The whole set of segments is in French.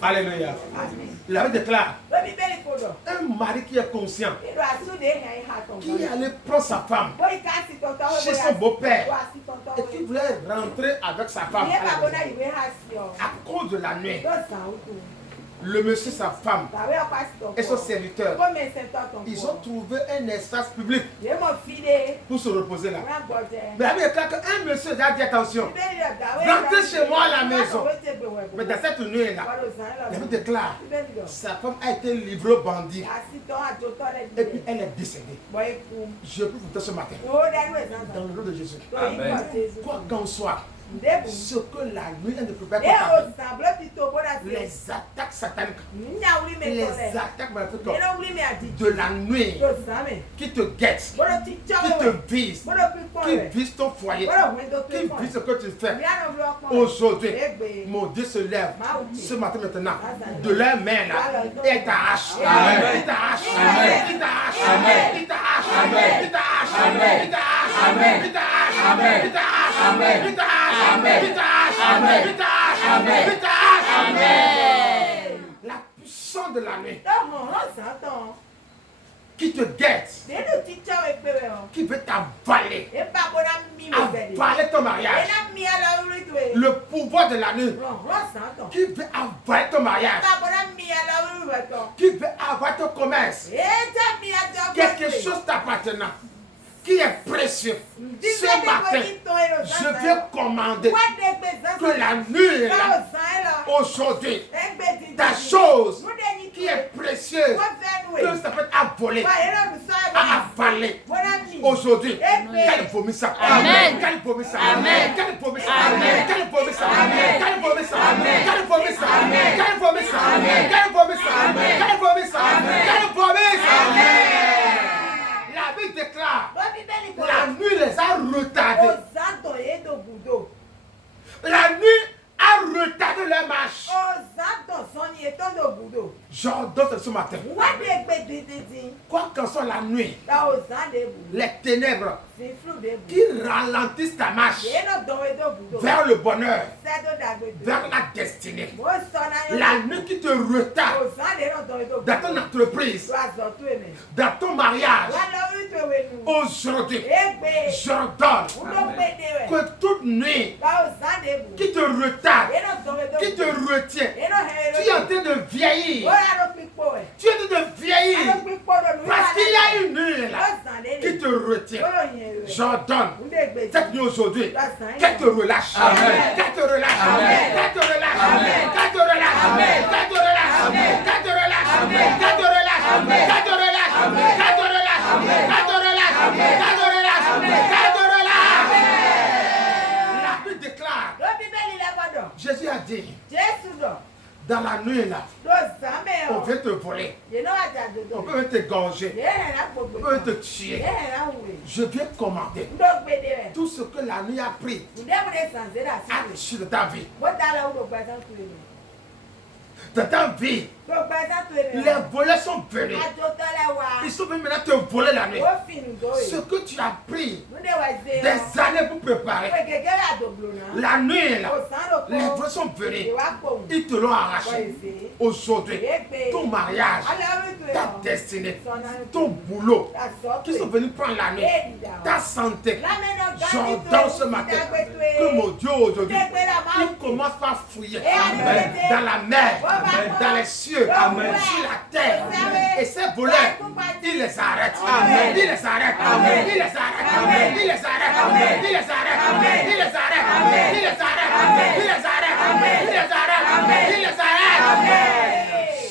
Alléluia. La Bible déclare un mari qui est conscient, qui allait prendre sa femme chez son beau-père et qui voulait rentrer avec sa femme à cause de la nuit. Le monsieur, sa femme et son serviteur, ils ont trouvé un espace public pour se reposer là. Mais la Bible déclare qu'un monsieur a dit attention, rentrez chez moi à la maison. Mais dans cette nuit-là, la Bible déclare sa femme a été livrée aux bandits et puis elle est décédée. Je prie pour toi ce matin, dans le nom de Jésus. Amen. Quoi qu'en soit, ce que la nuit ne peut pas accomplir, les attaques sataniques, les attaques maléfiques de la nuit qui te guettent, qui te visent, qui visent ton foyer, qui visent ce que tu fais. Aujourd'hui, mon Dieu se lève ce matin maintenant de leur main là et il t'arrache. Il t'arrache. Il t'arrache. Il t'arrache. Il t'arrache. Il t'arrache. Il t'arrache. Il t'arrache. Il t'arrache. La puissance de la nuit qui te guette, qui veut t'avaler, avaler ton mariage. Le pouvoir de la nuit qui veut avaler ton mariage, qui veut avoir ton commerce, quelque chose t'appartenant, qui est précieux. Ce matin, je viens commander que la nuit, là, aujourd'hui, ta chose qui est précieuse, que ça peut être volée, à avaler. Aujourd'hui, qu'elle vomisse ça. Amen. Qu'elle vomisse ça. Amen. Qu'elle vomisse ça. Amen. Qu'elle vomisse ça. Amen. Qu'elle vomisse ça. Amen. Qu'elle vomisse ça. Amen. Qu'elle vomisse ça. Amen. Qu'elle vomisse ça. Amen. Qu'elle vomisse ça. Amen. Qu'elle vomisse ça. Amen. La Bible déclare, la nuit les a retardés. La nuit a retardé leur marche. J'ordonne ce matin, quoi qu'en soit la nuit, les ténèbres qui ralentissent ta marche vers le bonheur, vers la destinée. La nuit qui te retarde dans ton entreprise, dans ton mariage. Aujourd'hui, j'ordonne que toute nuit qui te retarde, qui te retient, tu es en train de vieillir. Tu es en train de vieillir parce qu'il y a une nuit là qui te retient. J'ordonne cette nuit aujourd'hui qu'elle te relâche, qu'elle te relâche, qu'elle te relâche, qu'elle te relâche, qu'elle te relâche, qu'elle te relâche, qu'elle te relâche, qu'elle te relâche, qu'elle te relâche, qu'elle te relâche, qu'elle te relâche, qu'elle te relâche. La Bible déclare, Jésus a dit, dans la nuit là, on veut te voler, on veut te gorger, on veut te tuer. Je viens commander tout ce que la nuit a pris sur ta vie. Dans ta vie, les voleurs sont venus. Ils sont venus maintenant te voler la nuit. Ce que tu as pris des années pour préparer, la nuit là, les voleurs sont venus. Ils te l'ont arraché. Aujourd'hui, ton mariage, ta destinée, ton boulot, qui sont venus prendre la nuit, ta santé. J'entends ce matin que mon Dieu aujourd'hui, il commence par fouiller dans la mer, dans les cieux, sur la terre. Et ces voleurs, il les arrête. Il les arrête. Il les arrête. Il les arrête. Il les arrête. Il les arrête. Il les arrête. Il les arrête. Il les arrête. Il les arrête.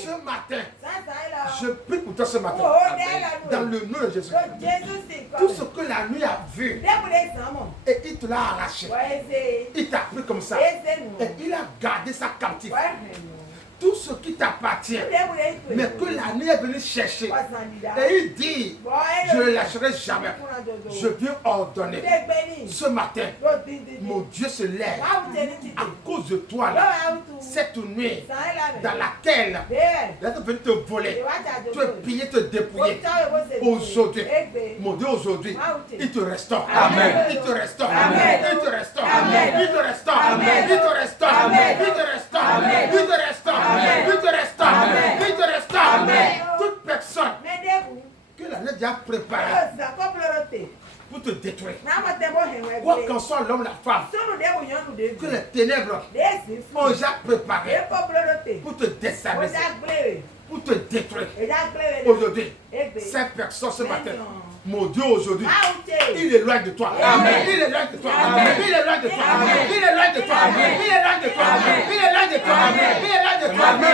Ce matin, je prie pour toi ce matin, dans le nom de Jésus. Tout ce que la nuit a vu, et il te l'a arraché. Il t'a pris comme ça. Et il a gardé sa captive. Tout ce qui t'appartient, mais que la nuit est venue chercher. Et il dit, je ne le lâcherai jamais. Je viens ordonner ce matin, mon Dieu se lève à cause de toi, là, cette nuit dans laquelle il est venu te voler, te piller, te dépouiller. Aujourd'hui, mon Dieu, aujourd'hui, il te restaure. Amen. Il te restaure. Amen. Il te restaure. Amen. Il te restaure. Amen. Il te restaure. Amen. Il te restaure. Amen. Il te restaure. Amen. préparé pour te détruire. Quoi qu'en soit l'homme, la femme, que les ténèbres ont déjà préparé pour te déstabiliser, pour te détruire. Aujourd'hui, ces personnes ce matin, mon Dieu, aujourd'hui, il est loin de toi. Amen. Il est loin de toi. Amen. Il est loin de toi. Amen. Il est loin de toi. Amen. Il est loin de toi. Amen. Il est loin de toi. Amen. Il est loin de toi. Amen.